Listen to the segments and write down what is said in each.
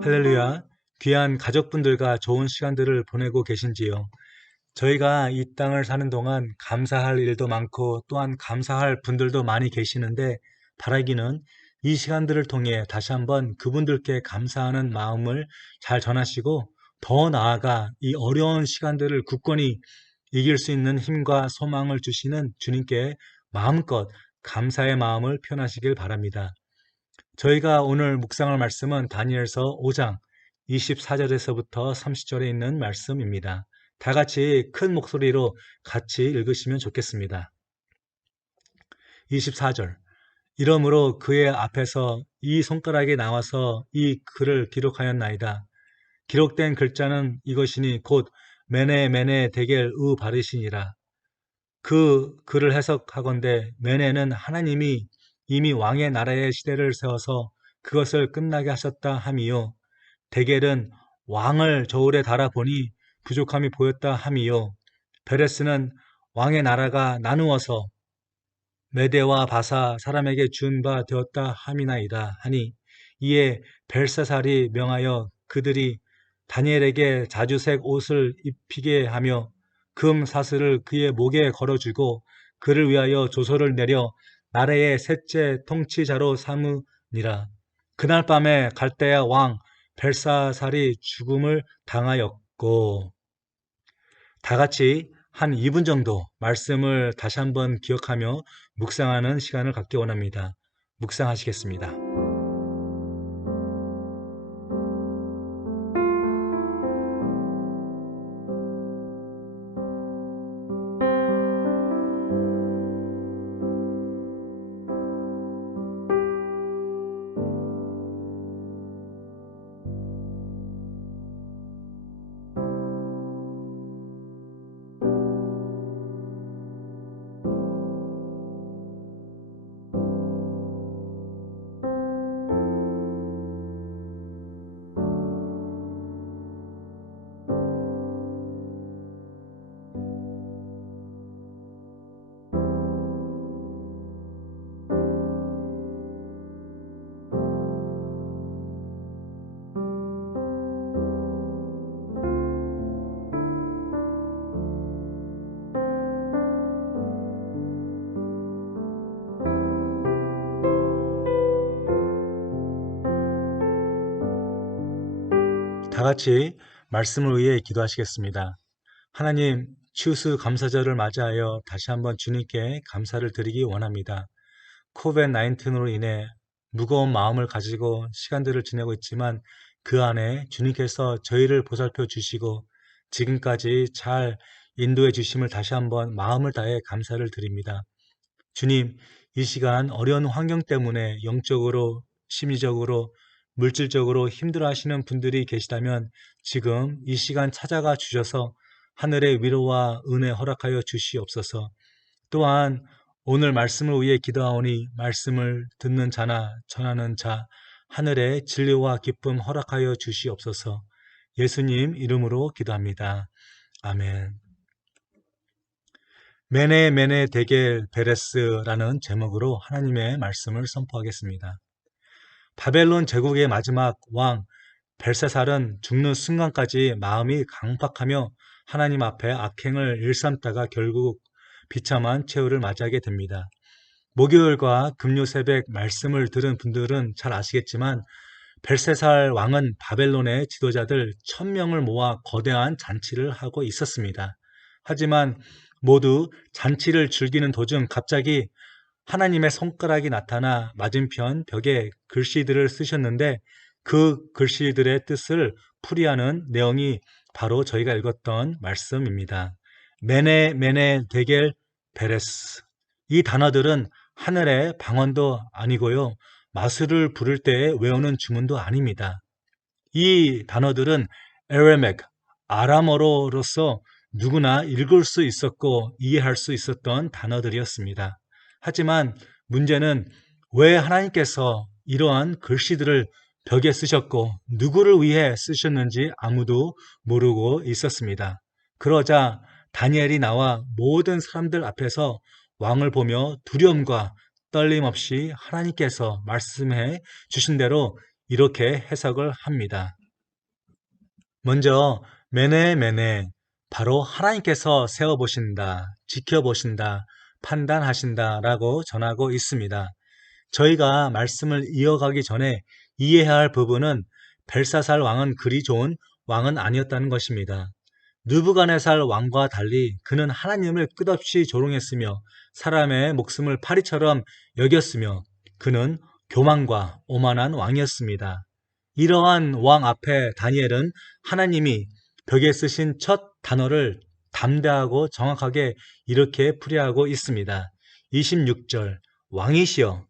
할렐루야, 귀한 가족분들과 좋은 시간들을 보내고 계신지요? 저희가 이 땅을 사는 동안 감사할 일도 많고 또한 감사할 분들도 많이 계시는데 바라기는 이 시간들을 통해 다시 한번 그분들께 감사하는 마음을 잘 전하시고 더 나아가 이 어려운 시간들을 굳건히 이길 수 있는 힘과 소망을 주시는 주님께 마음껏 감사의 마음을 표현하시길 바랍니다. 저희가 오늘 묵상할 말씀은 다니엘서 5장 24절에서부터 30절에 있는 말씀입니다. 다 같이 큰 목소리로 같이 읽으시면 좋겠습니다. 24절. 이러므로 그의 앞에서 이 손가락이 나와서 이 글을 기록하였나이다. 기록된 글자는 이것이니 곧 메네 메네 데겔 으 바르시니라. 그 글을 해석하건대 메네는 하나님이 이미 왕의 나라의 시대를 세워서 그것을 끝나게 하셨다 함이요. 데겔은 왕을 저울에 달아보니 부족함이 보였다 함이요. 베레스는 왕의 나라가 나누어서 메대와 바사 사람에게 준 바 되었다 함이나이다 하니 이에 벨사살이 명하여 그들이 다니엘에게 자주색 옷을 입히게 하며 금 사슬을 그의 목에 걸어주고 그를 위하여 조서를 내려 나라의 셋째 통치자로 삼으니라. 그날 밤에 갈대아 왕 벨사살이 죽음을 당하였고, 다 같이 한 2분 정도 말씀을 다시 한번 기억하며 묵상하는 시간을 갖기 원합니다. 묵상하시겠습니다. 다 같이 말씀을 위해 기도하시겠습니다. 하나님, 추수 감사절을 맞이하여 다시 한번 주님께 감사를 드리기 원합니다. 코비드-19으로 인해 무거운 마음을 가지고 시간들을 지내고 있지만 그 안에 주님께서 저희를 보살펴 주시고 지금까지 잘 인도해 주심을 다시 한번 마음을 다해 감사를 드립니다. 주님, 이 시간 어려운 환경 때문에 영적으로, 심리적으로, 물질적으로 힘들어 하시는 분들이 계시다면 지금 이 시간 찾아가 주셔서 하늘의 위로와 은혜 허락하여 주시옵소서. 또한 오늘 말씀을 위해 기도하오니 말씀을 듣는 자나 전하는 자 하늘의 진리와 기쁨 허락하여 주시옵소서. 예수님 이름으로 기도합니다. 아멘. 메네 메네 데겔 베레스라는 제목으로 하나님의 말씀을 선포하겠습니다. 바벨론 제국의 마지막 왕 벨사살은 죽는 순간까지 마음이 강박하며 하나님 앞에 악행을 일삼다가 결국 비참한 최후를 맞이하게 됩니다. 목요일과 금요 새벽 말씀을 들은 분들은 잘 아시겠지만 벨사살 왕은 바벨론의 지도자들 1000명을 모아 거대한 잔치를 하고 있었습니다. 하지만 모두 잔치를 즐기는 도중 갑자기 하나님의 손가락이 나타나 맞은편 벽에 글씨들을 쓰셨는데 그 글씨들의 뜻을 풀이하는 내용이 바로 저희가 읽었던 말씀입니다. 메네 메네 데겔 베레스. 이 단어들은 하늘의 방언도 아니고요. 마술을 부를 때 외우는 주문도 아닙니다. 이 단어들은 에레맥, 아람어로로서 누구나 읽을 수 있었고 이해할 수 있었던 단어들이었습니다. 하지만 문제는 왜 하나님께서 이러한 글씨들을 벽에 쓰셨고 누구를 위해 쓰셨는지 아무도 모르고 있었습니다. 그러자 다니엘이 나와 모든 사람들 앞에서 왕을 보며 두려움과 떨림 없이 하나님께서 말씀해 주신 대로 이렇게 해석을 합니다. 먼저 메네 바로 하나님께서 세워보신다, 지켜보신다, 판단하신다 라고 전하고 있습니다. 저희가 말씀을 이어가기 전에 이해해야 할 부분은 벨사살 왕은 그리 좋은 왕은 아니었다는 것입니다. 느부갓네살 왕과 달리 그는 하나님을 끝없이 조롱했으며 사람의 목숨을 파리처럼 여겼으며 그는 교만과 오만한 왕이었습니다. 이러한 왕 앞에 다니엘은 하나님이 벽에 쓰신 첫 단어를 담대하고 정확하게 이렇게 풀이하고 있습니다. 26절 왕이시여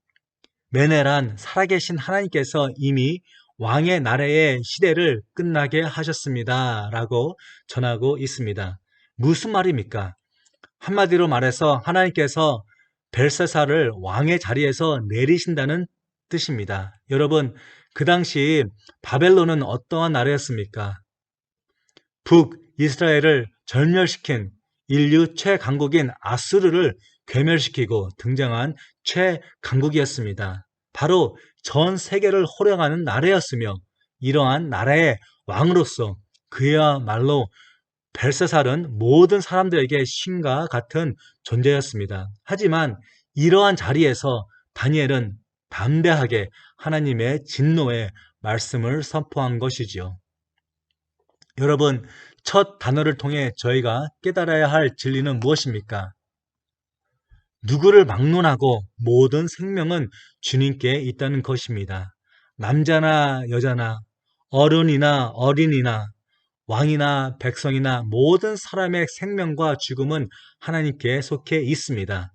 메네란 살아계신 하나님께서 이미 왕의 나라의 시대를 끝나게 하셨습니다. 라고 전하고 있습니다. 무슨 말입니까? 한마디로 말해서 하나님께서 벨사살을 왕의 자리에서 내리신다는 뜻입니다. 여러분, 그 당시 바벨론은 어떠한 나라였습니까? 북이스라엘을 절멸시킨 인류 최강국인 아수르를 괴멸시키고 등장한 최강국이었습니다. 바로 전 세계를 호령하는 나라였으며 이러한 나라의 왕으로서 그야말로 벨사살은 모든 사람들에게 신과 같은 존재였습니다. 하지만 이러한 자리에서 다니엘은 담대하게 하나님의 진노의 말씀을 선포한 것이지요. 여러분, 첫 단어를 통해 저희가 깨달아야 할 진리는 무엇입니까? 누구를 막론하고 모든 생명은 주님께 있다는 것입니다. 남자나 여자나 어른이나 어린이나 왕이나 백성이나 모든 사람의 생명과 죽음은 하나님께 속해 있습니다.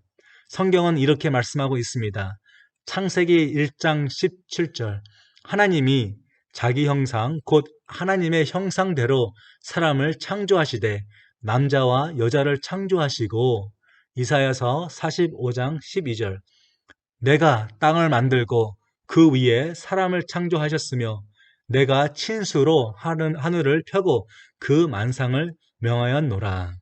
성경은 이렇게 말씀하고 있습니다. 창세기 1장 17절 하나님이 자기 형상 곧 하나님의 형상대로 사람을 창조하시되 남자와 여자를 창조하시고 이사야서 45장 12절 내가 땅을 만들고 그 위에 사람을 창조하셨으며 내가 친수로 하늘을 펴고 그 만상을 명하였노라.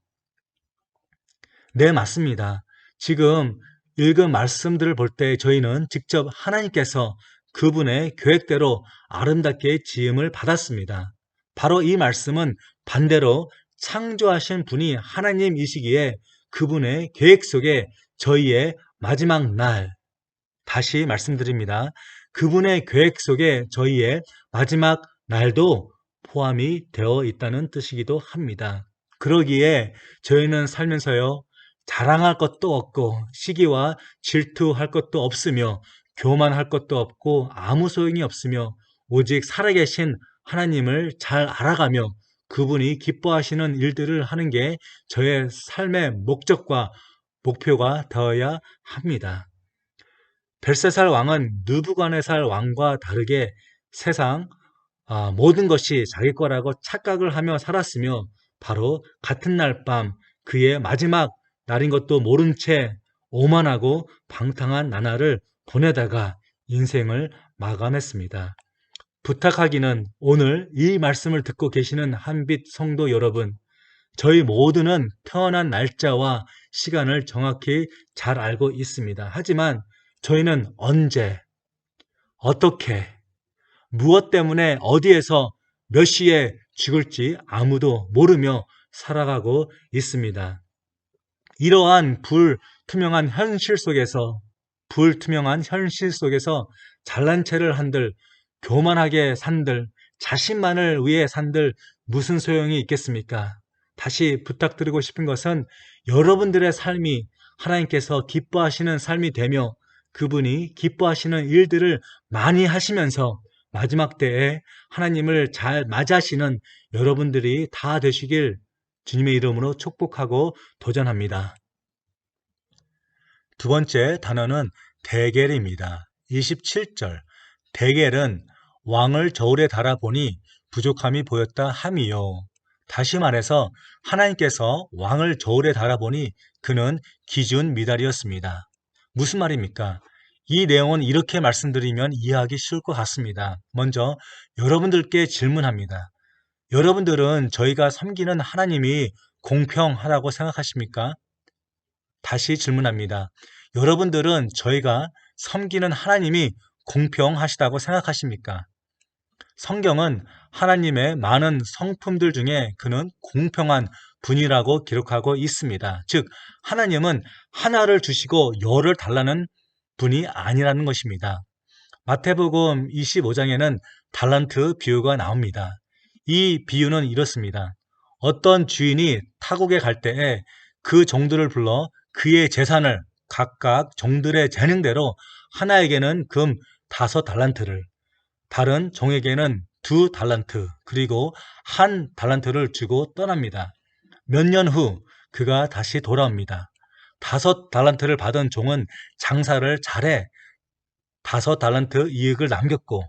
네, 맞습니다. 지금 읽은 말씀들을 볼 때 저희는 직접 하나님께서 그분의 계획대로 아름답게 지음을 받았습니다. 바로 이 말씀은 반대로 창조하신 분이 하나님이시기에 그분의 계획 속에 저희의 마지막 날, 다시 말씀드립니다. 그분의 계획 속에 저희의 마지막 날도 포함이 되어 있다는 뜻이기도 합니다. 그러기에 저희는 살면서요, 자랑할 것도 없고 시기와 질투할 것도 없으며 교만할 것도 없고 아무 소용이 없으며 오직 살아계신 하나님을 잘 알아가며 그분이 기뻐하시는 일들을 하는 게 저의 삶의 목적과 목표가 되어야 합니다. 벨사살 왕은 느부갓네살 왕과 다르게 세상 모든 것이 자기 거라고 착각을 하며 살았으며 바로 같은 날 밤 그의 마지막 날인 것도 모른 채 오만하고 방탕한 나날을 보내다가 인생을 마감했습니다. 부탁하기는 오늘 이 말씀을 듣고 계시는 한빛 성도 여러분, 저희 모두는 태어난 날짜와 시간을 정확히 잘 알고 있습니다. 하지만 저희는 언제, 어떻게, 무엇 때문에 어디에서 몇 시에 죽을지 아무도 모르며 살아가고 있습니다. 이러한 불투명한 현실 속에서 잘난 체를 한들, 교만하게 산들, 자신만을 위해 산들 무슨 소용이 있겠습니까? 다시 부탁드리고 싶은 것은 여러분들의 삶이 하나님께서 기뻐하시는 삶이 되며 그분이 기뻐하시는 일들을 많이 하시면서 마지막 때에 하나님을 잘 맞이하시는 여러분들이 다 되시길 주님의 이름으로 축복하고 도전합니다. 두 번째 단어는 데겔입니다. 27절 데겔은 왕을 저울에 달아보니 부족함이 보였다 함이요. 다시 말해서 하나님께서 왕을 저울에 달아보니 그는 기준 미달이었습니다. 무슨 말입니까? 이 내용은 이렇게 말씀드리면 이해하기 쉬울 것 같습니다. 먼저 여러분들께 질문합니다. 여러분들은 저희가 섬기는 하나님이 공평하다고 생각하십니까? 다시 질문합니다. 여러분들은 저희가 섬기는 하나님이 공평하시다고 생각하십니까? 성경은 하나님의 많은 성품들 중에 그는 공평한 분이라고 기록하고 있습니다. 즉, 하나님은 하나를 주시고 열을 달라는 분이 아니라는 것입니다. 마태복음 25장에는 달란트 비유가 나옵니다. 이 비유는 이렇습니다. 어떤 주인이 타국에 갈 때에 그 종들을 불러 그의 재산을 각각 종들의 재능대로 하나에게는 금 5달란트를, 다른 종에게는 2달란트, 그리고 1달란트를 주고 떠납니다. 몇 년 후 그가 다시 돌아옵니다. 5달란트를 받은 종은 장사를 잘해 5달란트 이익을 남겼고,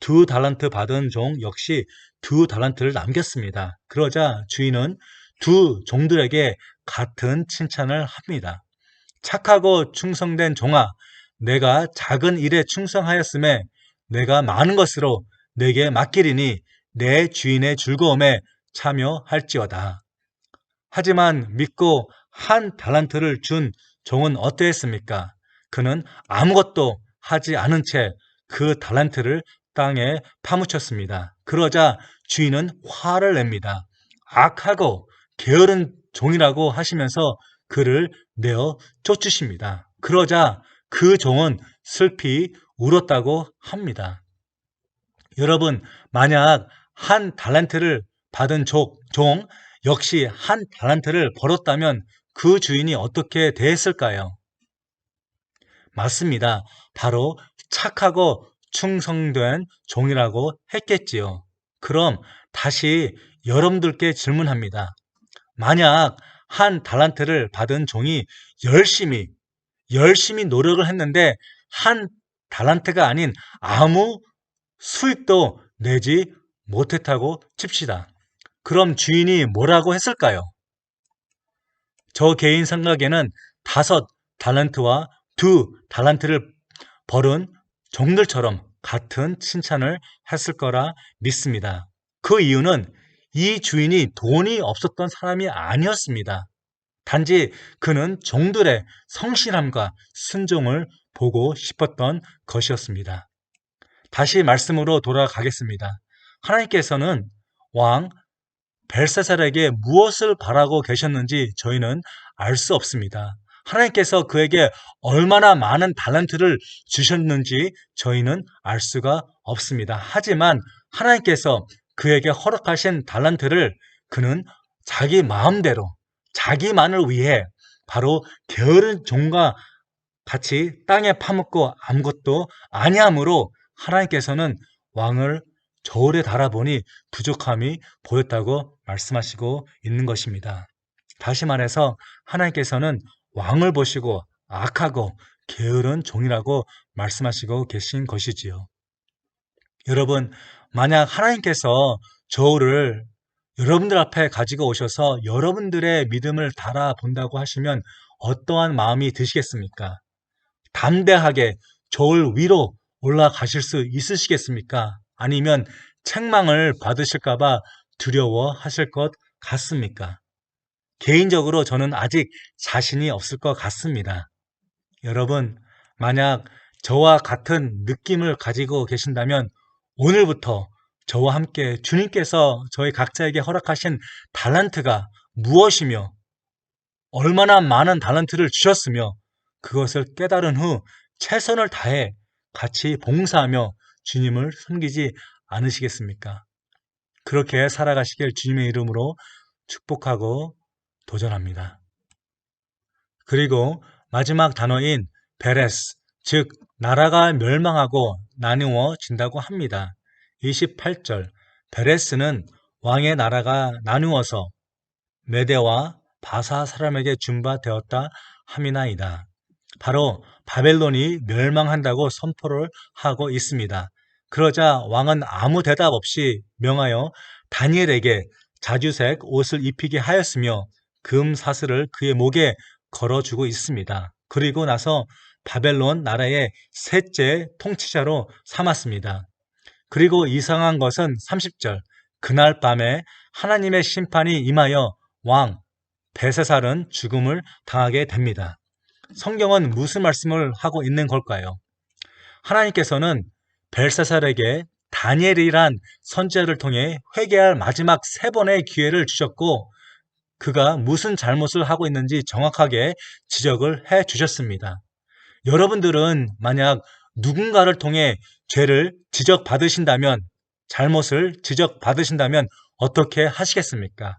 2달란트 받은 종 역시 2달란트를 남겼습니다. 그러자 주인은 두 종들에게 같은 칭찬을 합니다. 착하고 충성된 종아, 내가 작은 일에 충성하였음에 내가 많은 것으로 내게 맡기리니 내 주인의 즐거움에 참여할지어다. 하지만 믿고 1달란트를 준 종은 어떠했습니까? 그는 아무것도 하지 않은 채 그 달란트를 땅에 파묻혔습니다. 그러자 주인은 화를 냅니다. 악하고 게으른 종이라고 하시면서 그를 내어 쫓으십니다. 그러자 그 종은 슬피 울었다고 합니다. 여러분, 만약 1달란트를 받은 종 역시 1달란트를 벌었다면 그 주인이 어떻게 대했을까요? 맞습니다. 바로 착하고 충성된 종이라고 했겠지요. 그럼 다시 여러분들께 질문합니다. 만약 1달란트를 받은 종이 열심히 노력을 했는데 1달란트가 아닌 아무 수익도 내지 못했다고 칩시다. 그럼 주인이 뭐라고 했을까요? 저 개인 생각에는 5달란트와 2달란트를 벌은 종들처럼 같은 칭찬을 했을 거라 믿습니다. 그 이유는 이 주인이 돈이 없었던 사람이 아니었습니다. 단지 그는 종들의 성실함과 순종을 보고 싶었던 것이었습니다. 다시 말씀으로 돌아가겠습니다. 하나님께서는 왕 벨사살에게 무엇을 바라고 계셨는지 저희는 알 수 없습니다. 하나님께서 그에게 얼마나 많은 달란트를 주셨는지 저희는 알 수가 없습니다. 하지만 하나님께서 그에게 허락하신 달란트를 그는 자기 마음대로 자기만을 위해 바로 게으른 종과 같이 땅에 파묻고 아무것도 아니함으로 하나님께서는 왕을 저울에 달아보니 부족함이 보였다고 말씀하시고 있는 것입니다. 다시 말해서 하나님께서는 왕을 보시고 악하고 게으른 종이라고 말씀하시고 계신 것이지요. 여러분, 만약 하나님께서 저울을 여러분들 앞에 가지고 오셔서 여러분들의 믿음을 달아본다고 하시면 어떠한 마음이 드시겠습니까? 담대하게 저울 위로 올라가실 수 있으시겠습니까? 아니면 책망을 받으실까봐 두려워하실 것 같습니까? 개인적으로 저는 아직 자신이 없을 것 같습니다. 여러분, 만약 저와 같은 느낌을 가지고 계신다면 오늘부터 저와 함께 주님께서 저희 각자에게 허락하신 달란트가 무엇이며 얼마나 많은 달란트를 주셨으며 그것을 깨달은 후 최선을 다해 같이 봉사하며 주님을 섬기지 않으시겠습니까? 그렇게 살아가시길 주님의 이름으로 축복하고 도전합니다. 그리고 마지막 단어인 베레스, 즉 나라가 멸망하고 나누어진다고 합니다. 28절, 베레스는 왕의 나라가 나누어서 메대와 바사 사람에게 준바되었다 함이나이다. 바로 바벨론이 멸망한다고 선포를 하고 있습니다. 그러자 왕은 아무 대답 없이 명하여 다니엘에게 자주색 옷을 입히게 하였으며 금 사슬을 그의 목에 걸어주고 있습니다. 그리고 나서 바벨론 나라의 셋째 통치자로 삼았습니다. 그리고 이상한 것은 30절, 그날 밤에 하나님의 심판이 임하여 왕 벨사살은 죽음을 당하게 됩니다. 성경은 무슨 말씀을 하고 있는 걸까요? 하나님께서는 벨사살에게 다니엘이란 선지자를 통해 회개할 마지막 3번의 기회를 주셨고 그가 무슨 잘못을 하고 있는지 정확하게 지적을 해 주셨습니다. 여러분들은 만약 누군가를 통해 죄를 지적받으신다면, 잘못을 지적받으신다면 어떻게 하시겠습니까?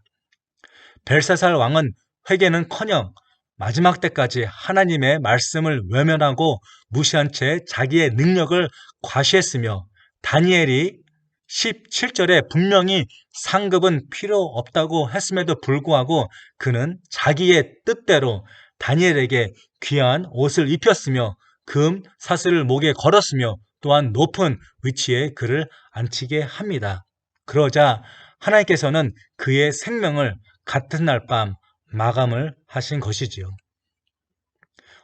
벨사살 왕은 회개는커녕 마지막 때까지 하나님의 말씀을 외면하고 무시한 채 자기의 능력을 과시했으며 다니엘이 17절에 분명히 상급은 필요 없다고 했음에도 불구하고 그는 자기의 뜻대로 다니엘에게 귀한 옷을 입혔으며 금 사슬을 목에 걸었으며 또한 높은 위치에 그를 앉히게 합니다. 그러자 하나님께서는 그의 생명을 같은 날 밤 마감을 하신 것이지요.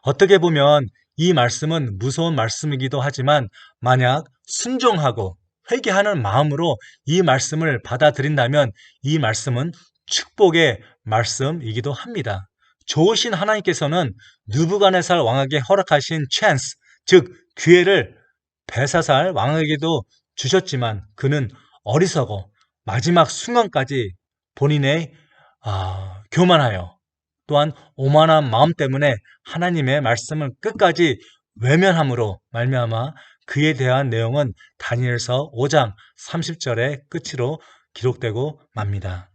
어떻게 보면 이 말씀은 무서운 말씀이기도 하지만 만약 순종하고 회개하는 마음으로 이 말씀을 받아들인다면 이 말씀은 축복의 말씀이기도 합니다. 좋으신 하나님께서는 느부갓네살 왕에게 허락하신 찬스, 즉 기회를 벨사살 왕에게도 주셨지만 그는 어리석어 마지막 순간까지 본인의 교만하여 또한 오만한 마음 때문에 하나님의 말씀을 끝까지 외면함으로 말미암아 그에 대한 내용은 다니엘서 5장 30절의 끝으로 기록되고 맙니다.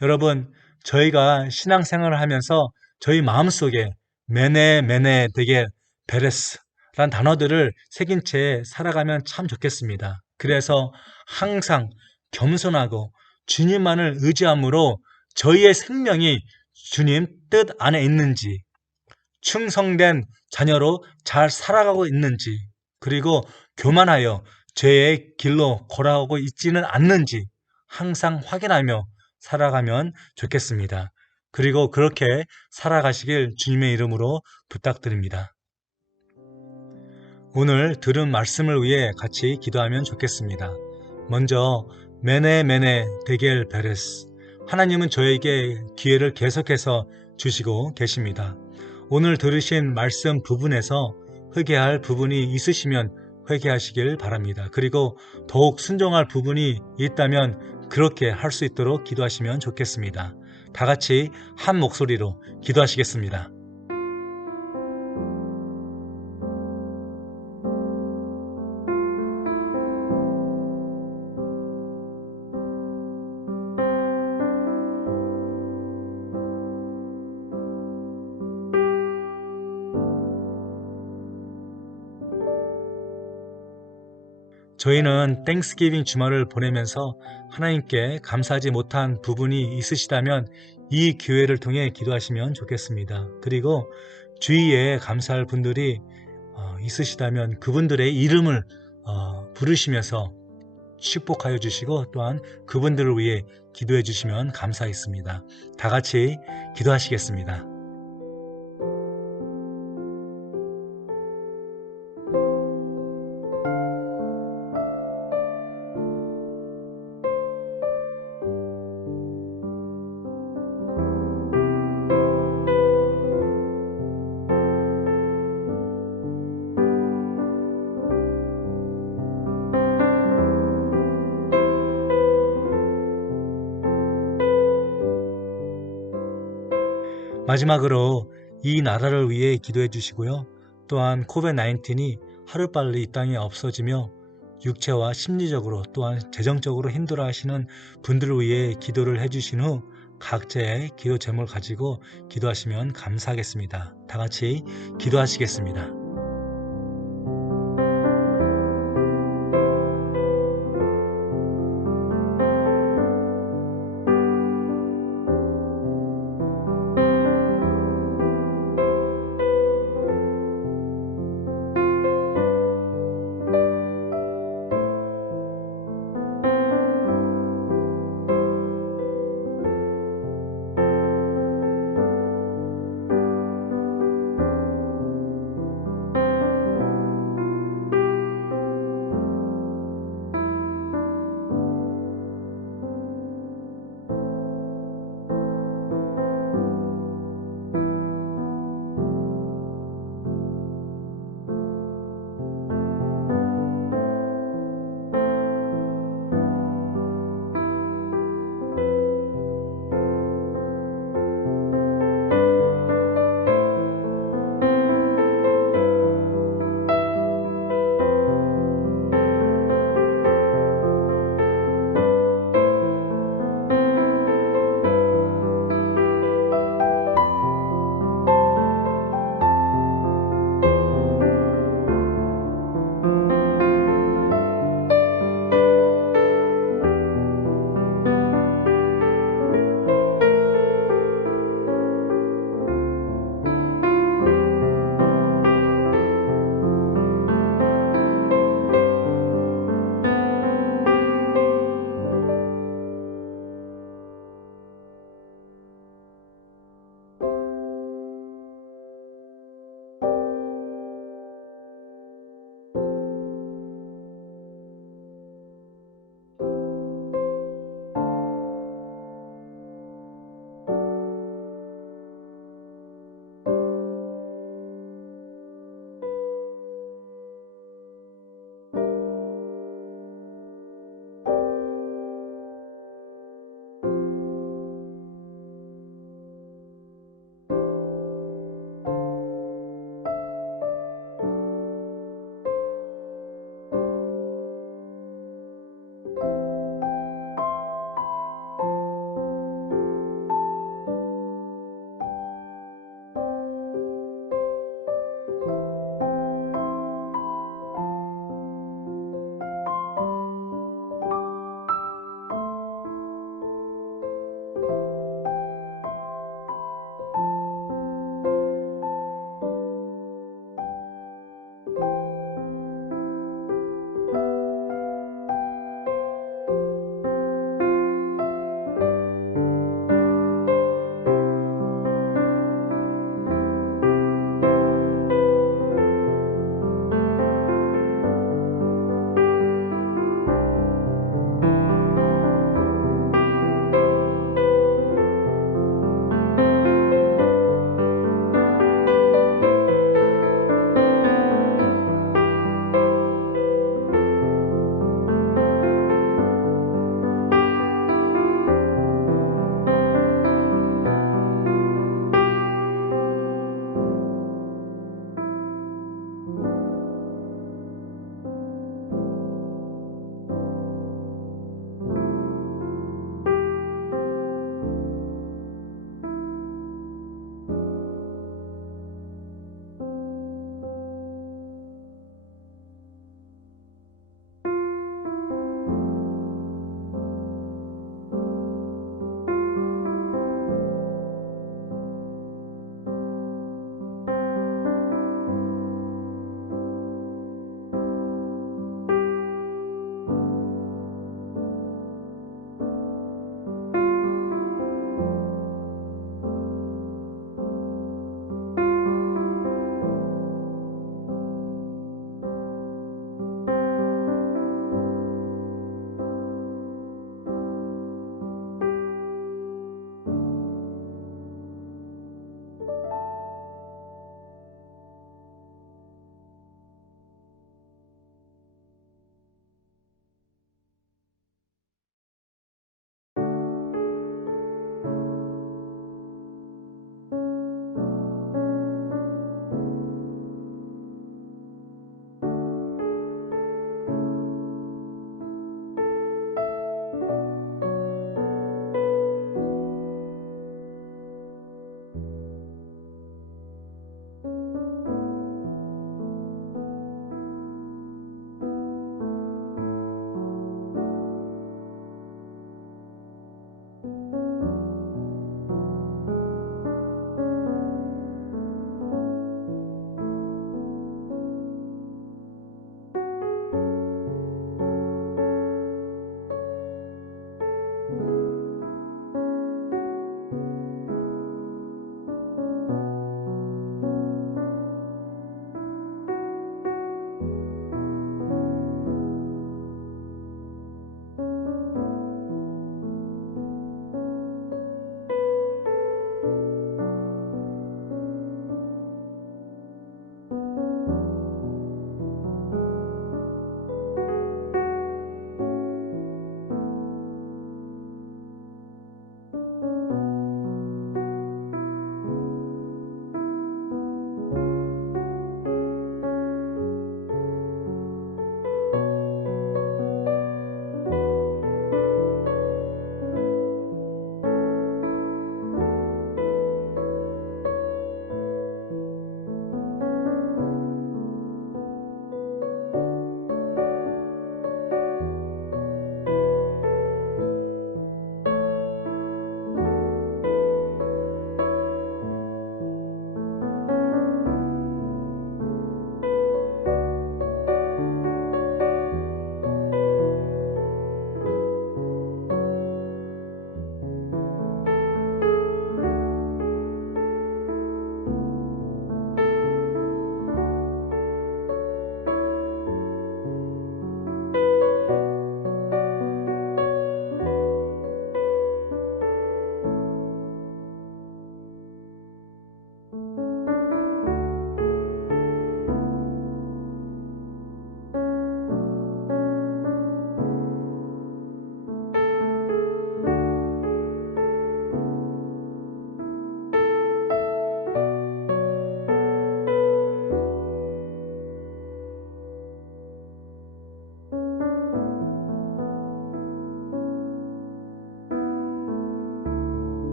여러분, 저희가 신앙생활을 하면서 저희 마음속에 메네 데겔 베레스라는 단어들을 새긴 채 살아가면 참 좋겠습니다. 그래서 항상 겸손하고 주님만을 의지함으로 저희의 생명이 주님 뜻 안에 있는지, 충성된 자녀로 잘 살아가고 있는지, 그리고 교만하여 죄의 길로 걸어가고 있지는 않는지 항상 확인하며 살아가면 좋겠습니다. 그리고 그렇게 살아가시길 주님의 이름으로 부탁드립니다. 오늘 들은 말씀을 위해 같이 기도하면 좋겠습니다. 먼저 메네 데겔 베레스, 하나님은 저에게 기회를 계속해서 주시고 계십니다. 오늘 들으신 말씀 부분에서 회개할 부분이 있으시면 회개하시길 바랍니다. 그리고 더욱 순종할 부분이 있다면 그렇게 할 수 있도록 기도하시면 좋겠습니다. 다 같이 한 목소리로 기도하시겠습니다. 저희는 땡스기빙 주말을 보내면서 하나님께 감사하지 못한 부분이 있으시다면 이 기회를 통해 기도하시면 좋겠습니다. 그리고 주위에 감사할 분들이 있으시다면 그분들의 이름을 부르시면서 축복하여 주시고 또한 그분들을 위해 기도해 주시면 감사하겠습니다. 다 같이 기도하시겠습니다. 마지막으로 이 나라를 위해 기도해 주시고요. 또한 코비드-19이 하루빨리 이 땅에 없어지며 육체와 심리적으로 또한 재정적으로 힘들어하시는 분들을 위해 기도를 해주신 후 각자의 기도 제목을 가지고 기도하시면 감사하겠습니다. 다 같이 기도하시겠습니다.